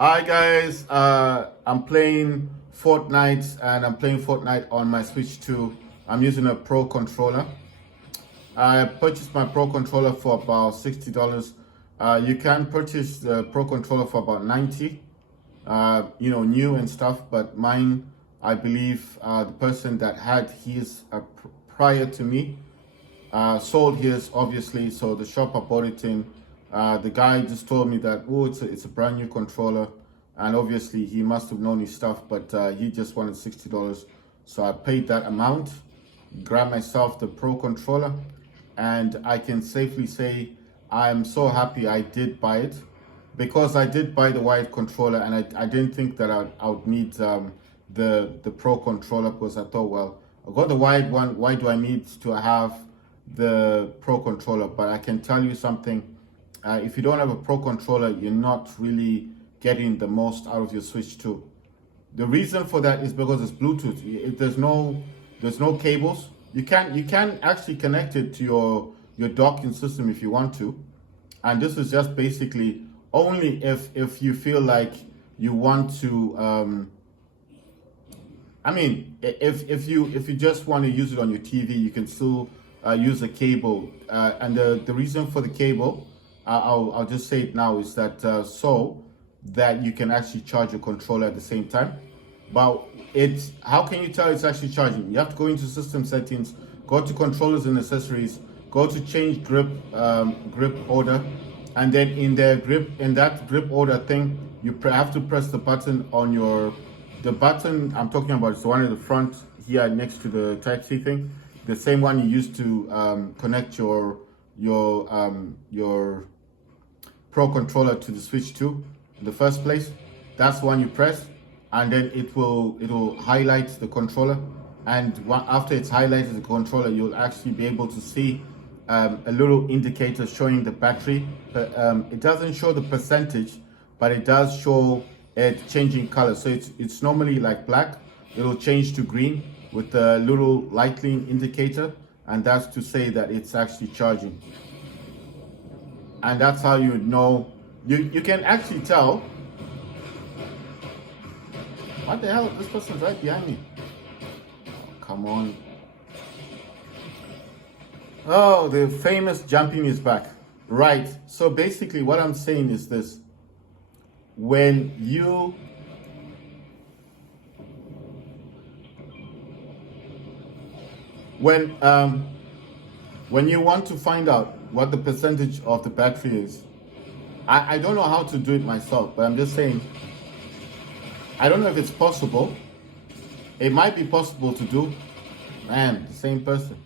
Hi guys, I'm playing Fortnite and I'm playing Fortnite on my Switch 2. I'm using a Pro controller. I purchased my Pro controller for about $60. You can purchase the Pro controller for about 90, new and stuff, but mine, I believe the person that had his prior to me sold his, obviously, so the shop I bought it in, the guy just told me that, oh, it's a brand new controller, and obviously he must have known his stuff, but he just wanted $60. So I paid that amount, grabbed myself the Pro controller, and I can safely say I'm so happy I did buy it, because I did buy the wired controller, and I didn't think that I would need the Pro controller, because I thought, well, I got the wired one, why do I need to have the Pro controller? But I can tell you something, if you don't have a Pro controller, you're not really getting the most out of your Switch 2. The reason for that is because it's Bluetooth. There's no cables. You can actually connect it to your docking system if you want to, and this is just basically only if you feel like you want to. If you just want to use it on your TV, you can still use a cable. And the reason for the cable, I'll just say it now, is that so that you can actually charge your controller at the same time. But how can you tell it's actually charging? You have to go into system settings, go to controllers and accessories, go to change grip order, and then in that grip order thing, you have to press the button on the button I'm talking about is the one at the front here next to the Type C thing, the same one you use to connect your Pro controller to the Switch 2 in the first place. That's one you press, and then it'll highlight the controller, and after it's highlighted the controller, you'll actually be able to see a little indicator showing the battery. It doesn't show the percentage, but it does show it changing color. So it's normally like black, it'll change to green with a little lightning indicator, and that's to say that it's actually charging. And that's how you know. You can actually tell. What the hell? This person's right behind me. Oh, come on. Oh, the famous jumping is back. Right. So basically, what I'm saying is this: when you when when you want to find out what the percentage of the battery is, I don't know how to do it myself, but I'm just saying, I don't know if it's possible. It might be possible to do. Man, the same person.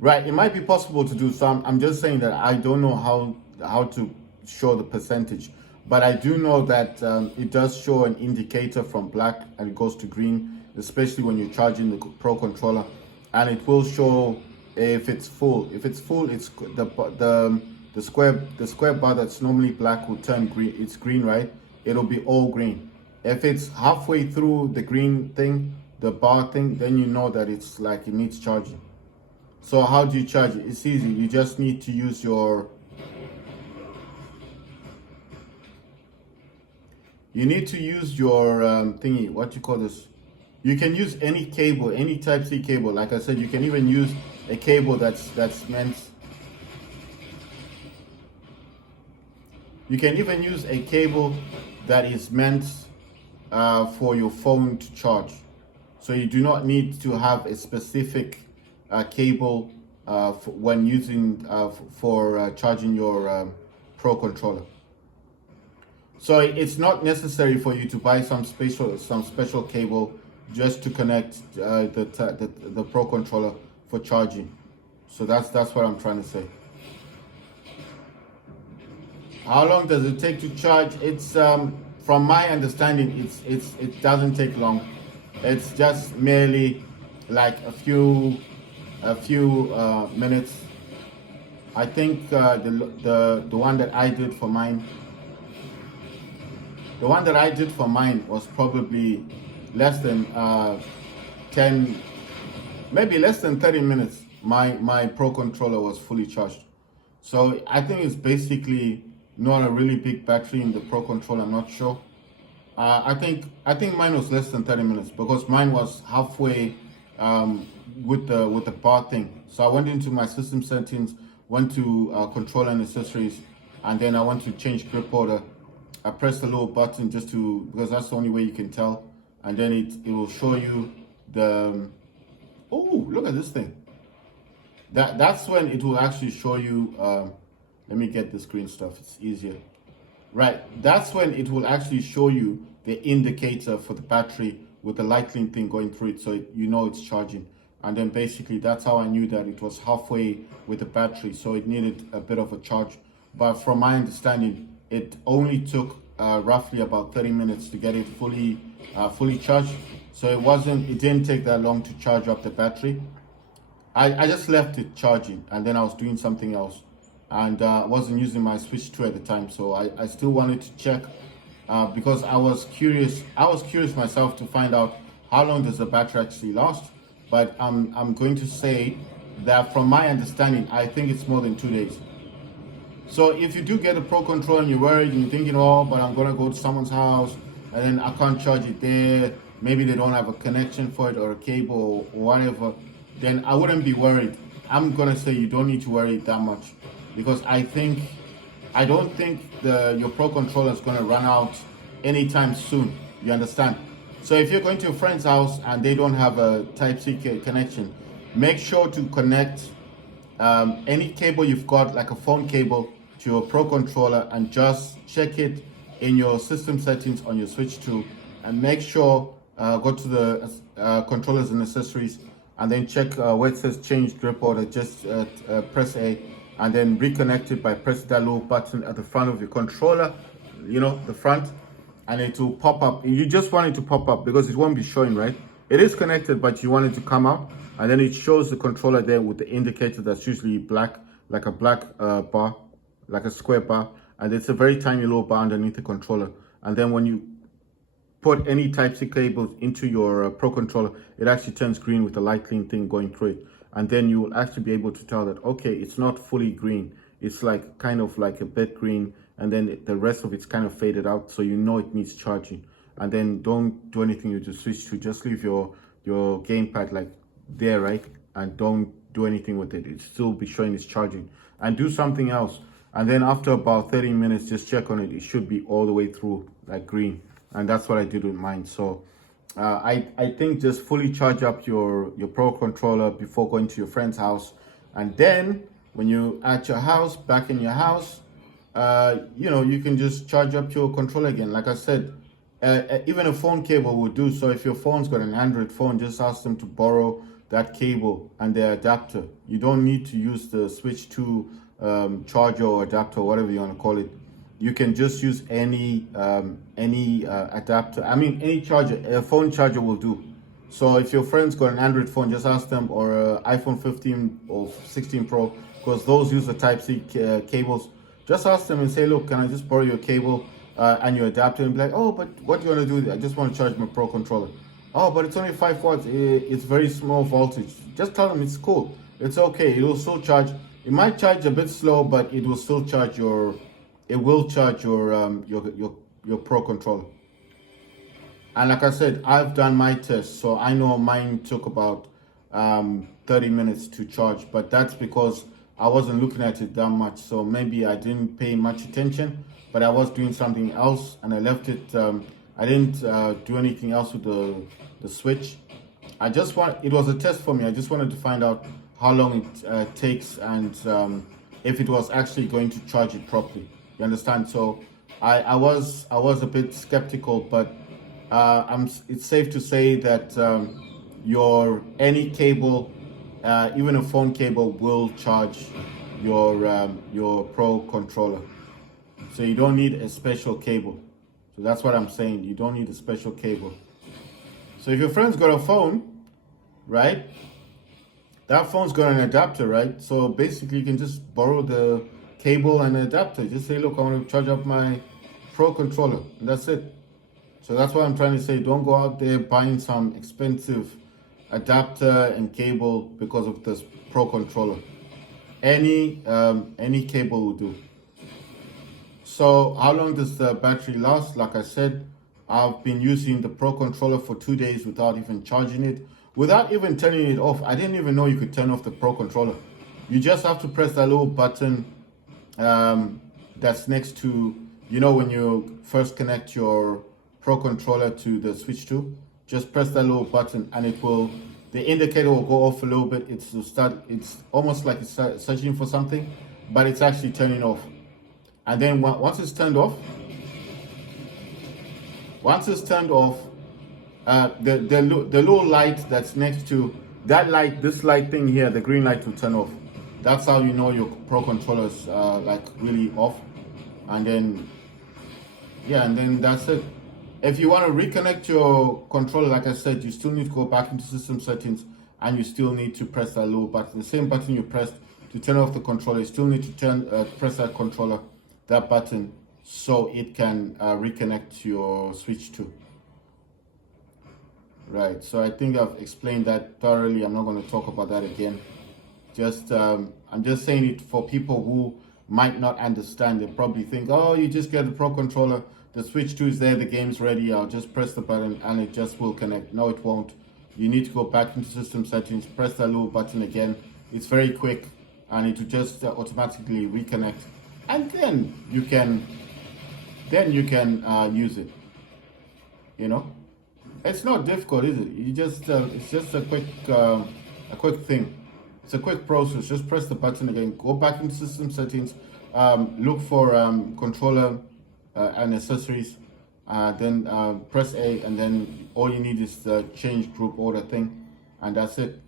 Right, it might be possible to do some. I'm just saying that I don't know how to show the percentage, but I do know that it does show an indicator from black and it goes to green, especially when you're charging the Pro controller, and it will show if it's full. If it's full, it's the square bar that's normally black will turn green. It's green, right? It'll be all green. If it's halfway through the green thing, the bar thing, then you know that it's like it needs charging. So how do you charge it? It's easy. You just need to use your thingy. What you call this? You can use any cable, any Type C cable. Like I said, you can even use a cable that's meant. You can even use a cable that is meant for your phone to charge. So you do not need to have a specific cable when using for charging your Pro controller. So it's not necessary for you to buy some special cable just to connect the Pro controller for charging. So that's what I'm trying to say. How long does it take to charge? It's from my understanding, it doesn't take long. It's just merely like a few minutes. I think the one that I did for mine, was probably less than 10, maybe less than 30 minutes. My Pro controller was fully charged. So I think it's basically not a really big battery in the Pro controller. I'm not sure. I think mine was less than 30 minutes because mine was halfway with the bar thing. So I went into my system settings, went to controller and accessories, and then I went to change grip order. I pressed the little button just to, because that's the only way you can tell, and then it will show you the. Oh, look at this thing. That's when it will actually show you. Let me get the screen stuff. It's easier. Right, that's when it will actually show you the indicator for the battery with the lightning thing going through it, so you know it's charging. And then basically that's how I knew that it was halfway with the battery, so it needed a bit of a charge. But from my understanding, it only took roughly about 30 minutes to get it fully charged. So it didn't take that long to charge up the battery. I just left it charging and then I was doing something else, and wasn't using my Switch 2 at the time, so I still wanted to check because I was curious myself to find out how long does the battery actually last. But I'm going to say that from my understanding, I think it's more than 2 days. So if you do get a Pro controller and you're worried and you're thinking, oh, but I'm gonna go to someone's house and then I can't charge it there, maybe they don't have a connection for it or a cable or whatever, then I wouldn't be worried. I'm gonna say you don't need to worry that much, because I don't think your Pro controller is gonna run out anytime soon. You understand? So if you're going to a friend's house and they don't have a Type-C connection, make sure to connect any cable you've got, like a phone cable, to your Pro controller, and just check it in your system settings on your Switch 2, and make sure go to the controllers and accessories, and then check where it says change grip order. Just press A, and then reconnect it by pressing that little button at the front of your controller, the front, and it will pop up. You just want it to pop up because it won't be showing, right? It is connected, but you want it to come out, and then it shows the controller there with the indicator that's usually black, like a black bar, like a square bar, and it's a very tiny little bar underneath the controller. And then when you put any Type-C cables into your Pro controller, it actually turns green with the lightning thing going through it. And then you will actually be able to tell that, okay, it's not fully green. It's like kind of like a bit green, and then the rest of it's kind of faded out, so you know it needs charging. And then don't do anything with the Switch 2. Just leave your gamepad like there, right? And don't do anything with it. It still be showing it's charging. And do something else. And then after about 30 minutes, just check on it. It should be all the way through, like green. And that's what I did with mine. So I think just fully charge up your Pro controller before going to your friend's house. And then when you're at your house, back in your house, you can just charge up your controller again. Like I said, even a phone cable will do. So if your phone's got an Android phone, just ask them to borrow that cable and the adapter. You don't need to use the Switch 2 charger or adapter, or whatever you want to call it. You can just use any adapter. I mean, any charger, a phone charger will do. So if your friend's got an Android phone, just ask them, or iPhone 15 or 16 Pro, because those use the Type-C cables. Just ask them and say, look, can I just borrow your cable and your adapter? And be like, oh, but what do you want to do? I just want to charge my Pro controller. Oh, but it's only 5 watts. It's very small voltage. Just tell them it's cool. It's okay. It will still charge. It might charge a bit slow, but it will still charge your Pro controller. And like I said, I've done my test, so I know mine took about 30 minutes to charge, but that's because I wasn't looking at it that much, so maybe I didn't pay much attention, but I was doing something else and I left it. I didn't do anything else with the Switch. It was a test for me. I just wanted to find out how long it takes, and if it was actually going to charge it properly. You understand? So I was a bit skeptical, but it's safe to say that any cable, even a phone cable, will charge your Pro controller. So you don't need a special cable. So that's what I'm saying. You don't need a special cable. So if your friend's got a phone, right? That phone's got an adapter, right? So basically you can just borrow the cable and adapter. Just say, look, I want to charge up my Pro controller, and that's it. So that's what I'm trying to say. Don't go out there buying some expensive adapter and cable because of this Pro controller. Any cable will do. So how long does the battery last? Like I said, I've been using the Pro Controller for 2 days without even charging it, without even turning it off. I didn't even know you could turn off the Pro Controller. You just have to press that little button that's next to, you know, when you first connect your Pro Controller to the Switch 2, just press that little button and it will, the indicator will go off a little bit. It's almost like it's searching for something, but it's actually turning off. And then once it's turned off, the little light that's next to that light, this light thing here, the green light will turn off. That's how you know your Pro Controller's like really off. And then, yeah, and then that's it. If you want to reconnect your controller, like I said, you still need to go back into system settings and you still need to press that little button. The same button you pressed to turn off the controller, you still need to press that button so it can reconnect to your Switch 2. Right, so I think I've explained that thoroughly. I'm not going to talk about that again. I'm just saying it for people who might not understand. They probably think, oh, you just get the Pro Controller, the Switch 2 is there, the game's ready, I'll just press the button and it just will connect. No, it won't. You need to go back into system settings, press that little button again. It's very quick and it will just automatically reconnect. And then you can use it. You know, it's not difficult, is it? You just it's just a quick thing. It's a quick process. Just press the button again. Go back into system settings. Look for controller and accessories. Then press A, and then all you need is the change group order thing, and that's it.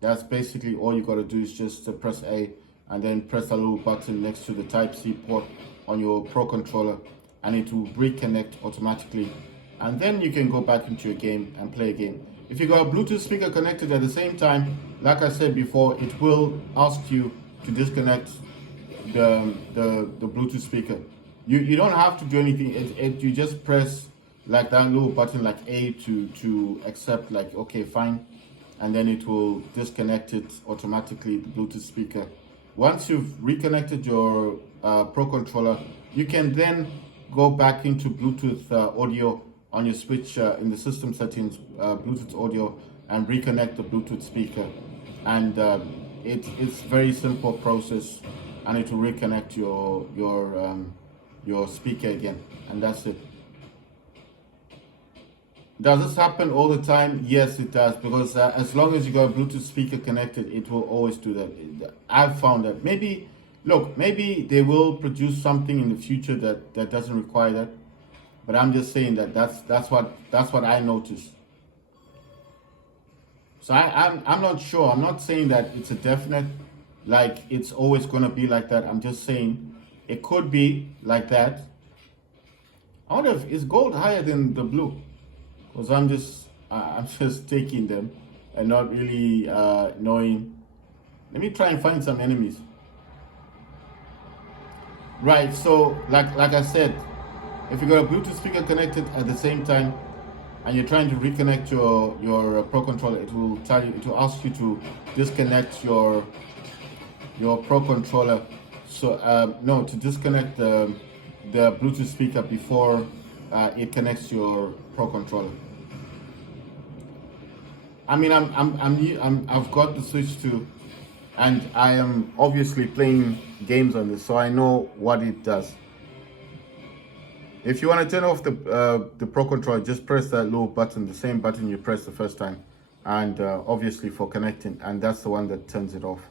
That's basically all you got to do is just press A, and then press a little button next to the Type-C port on your Pro Controller, and it will reconnect automatically. And then you can go back into your game and play a game. If you got a Bluetooth speaker connected at the same time, like I said before, it will ask you to disconnect the Bluetooth speaker. You don't have to do anything. You just press like that little button like A to accept, like okay, fine, and then it will disconnect it automatically, the Bluetooth speaker. Once you've reconnected your Pro Controller, you can then go back into Bluetooth audio on your Switch in the system settings, Bluetooth audio, and reconnect the Bluetooth speaker. And it's very simple process, and it will reconnect your speaker again, and that's it. Does this happen all the time? Yes, it does, because as long as you got a Bluetooth speaker connected, it will always do that. I've found that. Maybe they will produce something in the future that doesn't require that, but I'm just saying that that's what I noticed. So I'm not sure. I'm not saying that it's a definite, like it's always gonna be like that. I'm just saying it could be like that. I wonder if is gold higher than the blue, because I'm just taking them and not really knowing. Let me try and find some enemies. Right, so like I said, if you got a Bluetooth speaker connected at the same time and you're trying to reconnect your Pro Controller, it will ask you to disconnect your Pro Controller. So no, to disconnect the Bluetooth speaker before it connects to your Pro Controller. I mean, I've got the Switch 2, and I am obviously playing games on this, so I know what it does. If you want to turn off the Pro Controller, just press that little button, the same button you pressed the first time, and obviously for connecting, and that's the one that turns it off.